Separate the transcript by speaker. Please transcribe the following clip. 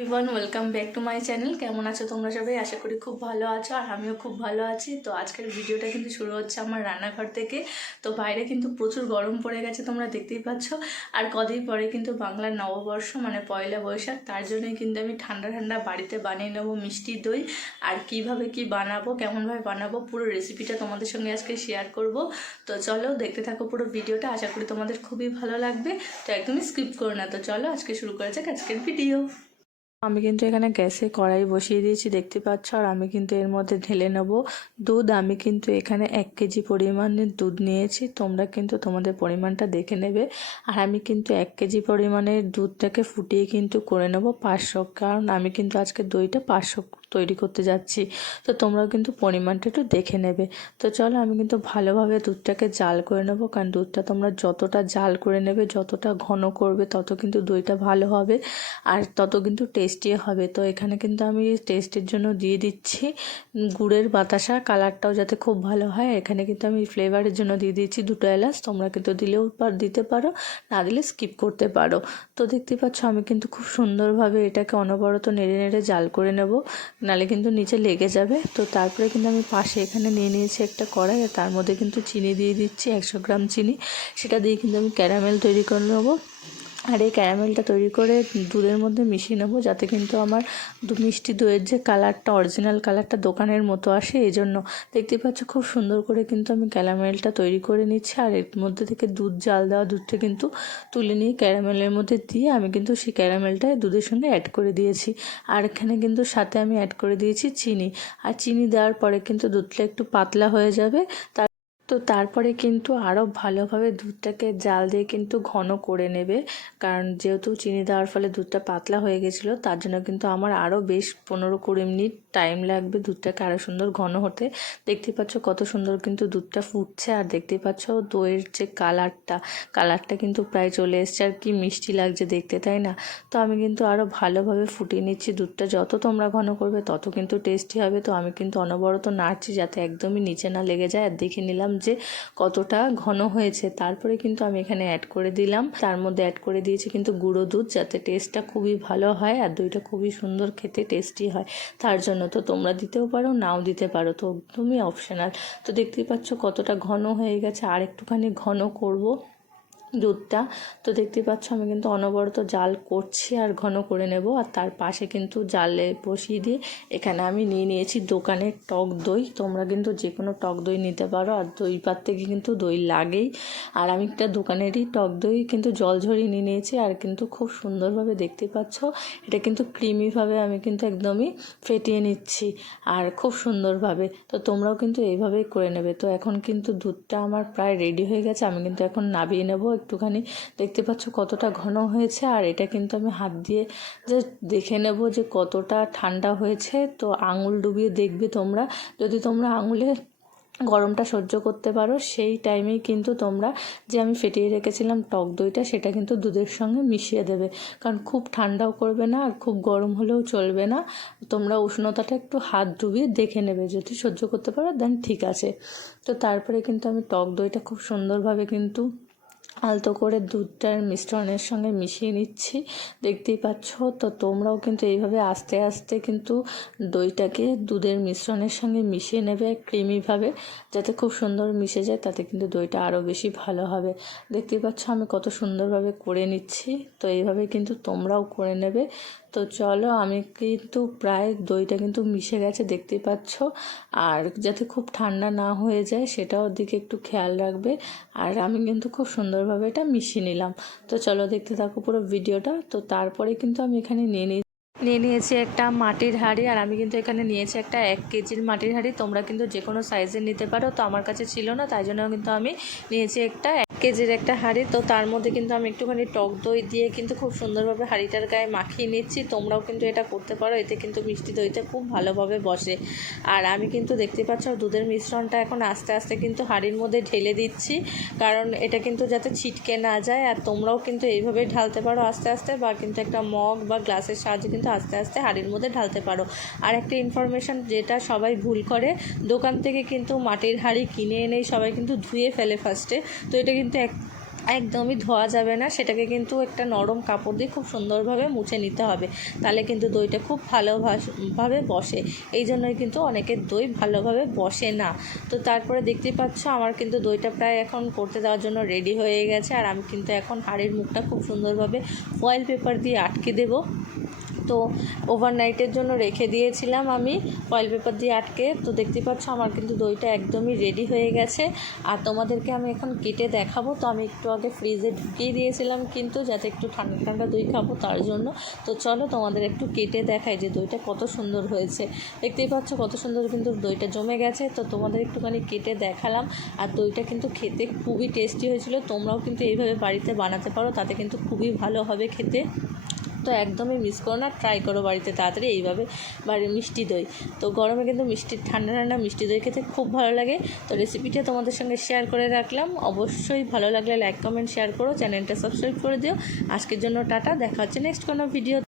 Speaker 1: Everyone welcome back to my channel কেমন আছো তোমরা সবাই? আশা করি খুব ভালো আছো আর আমিও খুব ভালো আছি। তো আজকের ভিডিওটা কিন্তু শুরু হচ্ছে আমার রান্নাঘর থেকে। তো বাইরে কিন্তু প্রচুর গরম পড়ে গেছে, তোমরা দেখতেই পাচ্ছ। আর কদিন পরে কিন্তু বাংলার নববর্ষ মানে পয়লা বৈশাখ, তার জন্যই কিন্তু আমি ঠান্ডা ঠান্ডা বাড়িতে বানিয়ে নেব মিষ্টি দই। আর কীভাবে কি বানাবো, কেমনভাবে বানাবো, পুরো রেসিপিটা তোমাদের সঙ্গে আজকে শেয়ার করব। তো চলো, দেখতে থাকো পুরো ভিডিওটা। আশা করি তোমাদের খুবই ভালো লাগবে। তো একদমই স্কিপ করো না। তো চলো, আজকে শুরু করা যাক আজকের ভিডিও আমি কিন্তু এখানে গ্যাসে কড়াই বসিয়ে দিয়েছি, দেখতে পাচ্ছ? আর আমি কিন্তু এর মধ্যে ঢেলে নেব। দুধ, আমি কিন্তু এখানে এক কেজি পরিমাণের দুধ নিয়েছি। তোমরা কিন্তু তোমাদের পরিমাণটা দেখে নেবে। আর আমি কিন্তু এক কেজি পরিমাণের দুধটাকে ফুটিয়ে কিন্তু করে নেব পাঁচশো কারণ আমি কিন্তু আজকে দইটা পাঁচশো তৈরি করতে যাচ্ছি। তো তোমরাও কিন্তু পরিমাণটা একটু দেখে নেবে। তো চলো, আমি কিন্তু ভালোভাবে দুধটাকে জাল করে নেব। কারণ দুধটা তোমরা যতটা জাল করে নেবে, যতটা ঘন করবে, তত কিন্তু দইটা ভালো হবে। আর তত কিন্তু টেস্টি হবে। তো এখানে কিন্তু আমি টেস্টের জন্য দিয়ে দিচ্ছি গুড়ের বাতাসা কালারটাও যাতে খুব ভালো হয়। এখানে কিন্তু আমি ফ্লেভারের জন্য দিয়ে দিচ্ছি দুটো এলাচ। তোমরা কিন্তু দিলেও দিতে পারো, না দিলে স্কিপ করতে পারো। তো দেখতে পাচ্ছ আমি কিন্তু খুব সুন্দরভাবে এটাকে অনবরত নেড়ে নেড়ে জাল করে নেব। নালে কিন্তু নিচে লেগে যাবে। তো তারপরে কিন্তু আমি পাশে এখানে নিয়ে নিয়েছি একটা কড়াই তার মধ্যে কিন্তু চিনি দিয়ে দিচ্ছি, একশো গ্রাম চিনি। সেটা দিয়ে কিন্তু আমি ক্যারামেল তৈরি করে নেব। আর এই ক্যারামেলটা তৈরি করে দুধের মধ্যে মিশিয়ে নেব, যাতে কিন্তু আমার দু মিষ্টি দইয়ের যে কালারটা অরিজিনাল কালারটা দোকানের মতো আসে, এই জন্য। দেখতে পাচ্ছ খুব সুন্দর করে কিন্তু আমি ক্যারামেলটা তৈরি করে নিচ্ছি, আর এর মধ্যে থেকে দুধ, জাল দেওয়া দুধটা কিন্তু তুলে নিয়ে ক্যারামেলের মধ্যে দিয়ে আমি কিন্তু সেই ক্যারামেলটা দুধের সঙ্গে অ্যাড করে দিয়েছি। আর এখানে কিন্তু সাথে আমি অ্যাড করে দিয়েছি চিনি। আর চিনি দেওয়ার পরে কিন্তু দুধটা একটু পাতলা হয়ে যাবে, তার তো তারপরে কিন্তু আরও ভালোভাবে দুধটাকে জাল দিয়ে কিন্তু ঘন করে নেবে। কারণ যেহেতু চিনি দেওয়ার ফলে দুধটা পাতলা হয়ে গেছিল, তার জন্য কিন্তু আমার আরও বেশ পনেরো কুড়ি মিনিট টাইম লাগবে দুধটাকে আরও সুন্দর ঘন হতে। দেখতে পাচ্ছ কত সুন্দর কিন্তু দুধটা ফুটছে, আর দেখতে পাচ্ছ দইয়ের যে কালারটা কালারটা কিন্তু প্রায় চলে এসছে। আর কি মিষ্টি লাগছে দেখতে, তাই না? তো আমি কিন্তু আরও ভালোভাবে ফুটিয়ে নিচ্ছি দুধটা। যত তোমরা ঘন করবে তত কিন্তু টেস্টি হবে। তো আমি কিন্তু অনবরত নাড়ছি যাতে একদমই নিচে না লেগে যায়। আর দেখে নিলাম যে কতটা ঘন হয়েছে। তারপরে কিন্তু আমি এখানে অ্যাড করে দিলাম। তার মধ্যে অ্যাড করে দিয়েছি কিন্তু গুঁড়ো দুধ যাতে টেস্টটা খুবই ভালো হয় আর দইটা খুবই সুন্দর খেতে টেস্টি হয়। তার জন্য তো তোমরা দিতেও পারো, নাও দিতে পারো। তো একদমই অপশনাল তো দেখতেই পাচ্ছ কতটা ঘন হয়ে গেছে। আর একটুখানি ঘন করব। দুধটা। তো দেখতে পাচ্ছ, আমি কিন্তু অনবরত জাল করছি আর ঘন করে নেব। আর তার পাশে কিন্তু জালে বসিয়ে দিয়ে এখানে আমি নিয়ে নিয়েছি দোকানের টক দই। তোমরা কিন্তু যে কোনো টক দই নিতে পারো। আর দই পাত থেকে কিন্তু দই লাগেই। আর আমি একটা দোকানেরই টক দই কিন্তু জল ঝরিয়ে নিয়ে নিয়েছি। আর কিন্তু খুব সুন্দরভাবে দেখতে পাচ্ছ, এটা কিন্তু ক্রিমিভাবে আমি কিন্তু একদমই ফেটিয়ে নিচ্ছি। আর খুব সুন্দরভাবে। তো তোমরাও কিন্তু এইভাবেই করে নেবে। তো এখন কিন্তু দুধটা আমার প্রায় রেডি হয়ে গেছে। আমি কিন্তু এখন নাবিয়ে নেব। একটুখানি দেখতে পাচ্ছ কতটা ঘন হয়েছে, আর এটা কিন্তু আমি হাত দিয়ে যে দেখে নেব যে কতটা ঠান্ডা হয়েছে। তো আঙুল ডুবিয়ে দেখবে তোমরা, যদি তোমরা আঙুলে গরমটা সহ্য করতে পারো, সেই টাইমেই কিন্তু তোমরা যে আমি ফেটিয়ে রেখেছিলাম টক দইটা, সেটা কিন্তু দুধের সঙ্গে মিশিয়ে দেবে। কারণ খুব ঠান্ডাও করবে না আর খুব গরম হলেও চলবে না। তোমরা উষ্ণতাটা একটু হাত ডুবিয়ে দেখে নেবে, যদি সহ্য করতে পারো দেন ঠিক আছে। তো তারপরে কিন্তু আমি টক দইটা খুব সুন্দরভাবে কিন্তু আলতো করে দুধটার মিশ্রণের সঙ্গে মিশিয়ে নিচ্ছি। দেখতেই পাচ্ছ? তো তোমরাও কিন্তু এইভাবে আস্তে আস্তে কিন্তু দইটাকে দুধের মিশ্রণের সঙ্গে মিশিয়ে নেবে ক্রিমিভাবে, যাতে খুব সুন্দর মিশে যায়, তাতে কিন্তু দইটা আরও বেশি ভালো হবে। দেখতেই পাচ্ছ, আমি কত সুন্দরভাবে করে নিচ্ছি। তো এইভাবে কিন্তু তোমরাও করে নেবে। তো চলো, আমি কিন্তু প্রায় দইটা কিন্তু মিশে গেছে, দেখতেই পাচ্ছ। আর যাতে খুব ঠান্ডা না হয়ে যায়, সেটাও দিকে একটু খেয়াল রাখবে। আর আমি কিন্তু খুব সুন্দরভাবে এটা মিশিয়ে নিলাম। তো চলো দেখতে থাকো পুরো ভিডিওটা। তো তারপরে কিন্তু আমি এখানে নিয়ে নিই নিয়ে নিয়েছি একটা মাটির হাঁড়ি, আর আমি কিন্তু এখানে নিয়েছি একটা এক কেজির মাটির হাঁড়ি। তোমরা কিন্তু যে কোনো সাইজের নিতে পারো। তো আমার কাছে ছিল না, তাই জন্য কিন্তু আমি নিয়েছি একটা এক কেজির একটা হাঁড়ি, তো তার মধ্যে কিন্তু আমি একটুখানি টক দই দিয়ে কিন্তু খুব সুন্দরভাবে হাঁড়িটার গায়ে মাখিয়ে নিচ্ছি। তোমরাও কিন্তু এটা করতে পারো, এতে কিন্তু মিষ্টি দইটা খুব ভালোভাবে বসে। আর আমি কিন্তু দেখতে পাচ্ছ, দুধের মিশ্রণটা এখন আস্তে আস্তে কিন্তু হাঁড়ির মধ্যে ঢেলে দিচ্ছি। কারণ এটা কিন্তু যাতে ছিটকে না যায়, আর তোমরাও কিন্তু এইভাবেই ঢালতে পারো আস্তে আস্তে, বা কিন্তু একটা মগ বা গ্লাসের সাহায্যে কিন্তু আস্তে আস্তে হাঁড়ির মধ্যে ঢালতে পারো। আর একটা ইনফরমেশান যেটা সবাই ভুল করে, দোকান থেকে কিন্তু মাটির হাঁড়ি কিনে এনেই সবাই কিন্তু ধুয়ে ফেলে ফার্স্টে তো এটা কিন্তু এক, একদমই ধোয়া যাবে না। সেটাকে কিন্তু একটা নরম কাপড় দিয়ে খুব সুন্দরভাবে মুছে নিতে হবে। তাহলে কিন্তু দইটা খুব ভালোভাবে বসে। এই জন্যই কিন্তু অনেকের দই ভালোভাবে বসে না। তো তারপরে দেখতেই পাচ্ছ, আমার কিন্তু দইটা প্রায় এখন করতে দেওয়ার জন্য রেডি হয়ে গেছে। আর আমি কিন্তু এখন হাড়ির মুখটা খুব সুন্দরভাবে ফয়েল পেপার দিয়ে আটকে দেবো। তো ওভারনাইটের জন্য রেখে দিয়েছিলাম আমি। ফয়েল পেপার দিয়ে আটকে। তো দেখতে পাচ্ছ, আমার কিন্তু দইটা একদমই রেডি হয়ে গেছে। আর তোমাদেরকে আমি এখন কেটে দেখাবো। তো আমি একটু আগে ফ্রিজে ঢুকিয়ে দিয়েছিলাম কিন্তু, যাতে একটু ঠান্ডা ঠান্ডা দই খাব তার জন্য। তো চলো তোমাদের একটু কেটে দেখাই যে দইটা কত সুন্দর হয়েছে। দেখতেই পাচ্ছ, কত সুন্দর কিন্তু দইটা জমে গেছে। তো তোমাদের একটুখানি কেটে দেখালাম। আর দইটা কিন্তু খেতে খুবই টেস্টি হয়েছিল। তোমরাও কিন্তু এইভাবে বাড়িতে বানাতে পারো, তাতে কিন্তু খুবই ভালো হবে খেতে। তো একদমই মিস করো না ট্রাই করো বাড়িতে তাড়াতাড়ি, এইভাবে বাড়ির মিষ্টি দই। তো গরমে কিন্তু মিষ্টি, ঠান্ডা ঠান্ডা মিষ্টি দই খেতে খুব ভালো লাগে। তো রেসিপিটা তোমাদের সঙ্গে শেয়ার করে রাখলাম। অবশ্যই ভালো লাগলে লাইক কমেন্ট শেয়ার করো। চ্যানেলটা সাবস্ক্রাইব করে দিও। আজকের জন্য টাটা, দেখা হচ্ছে নেক্সট কোনো ভিডিও